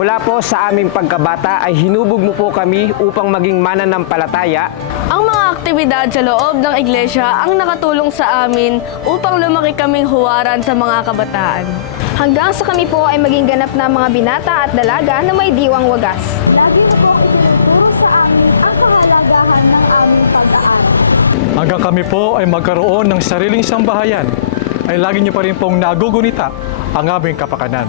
Mula po sa aming pagkabata ay hinubog mo po kami upang maging mananampalataya. Ang mga aktibidad sa loob ng iglesia ang nakatulong sa amin upang lumaki kaming huwaran sa mga kabataan. Hanggang sa kami po ay maging ganap na mga binata at dalaga na may diwang wagas. Lagi mo pong itinuturo sa amin ang kahalagahan ng aming pag-aaral. Hanggang kami po ay magkaroon ng sariling sambahayan, ay lagi niyo pa rin pong nagugunita ang aming kapakanan.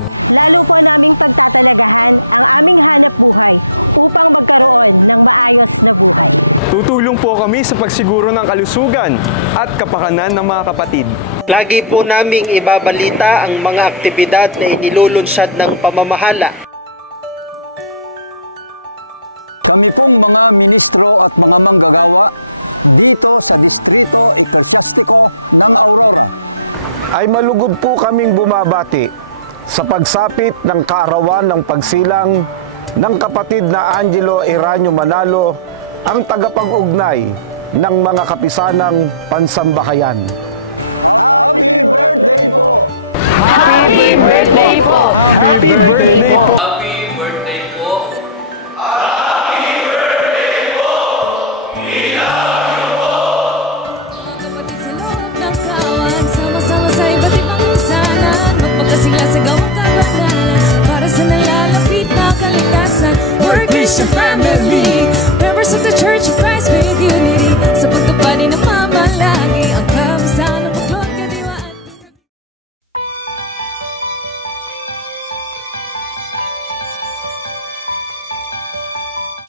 Tutulong po kami sa pagsiguro ng kalusugan at kapakanan ng mga kapatid. Lagi po naming ibabalita ang mga aktibidad na inilulunsad ng pamamahala. Kami pong mga ministro at mga manggagawa dito sa Distrito Eclesiastiko ng Aurora ay malugod po kaming bumabati sa pagsapit ng kaarawan ng pagsilang ng kapatid na Angelo Eranio Manalo, ang tagapag-ugnay ng mga kapisanang pansambahayan. Happy birthday po! Happy birthday po!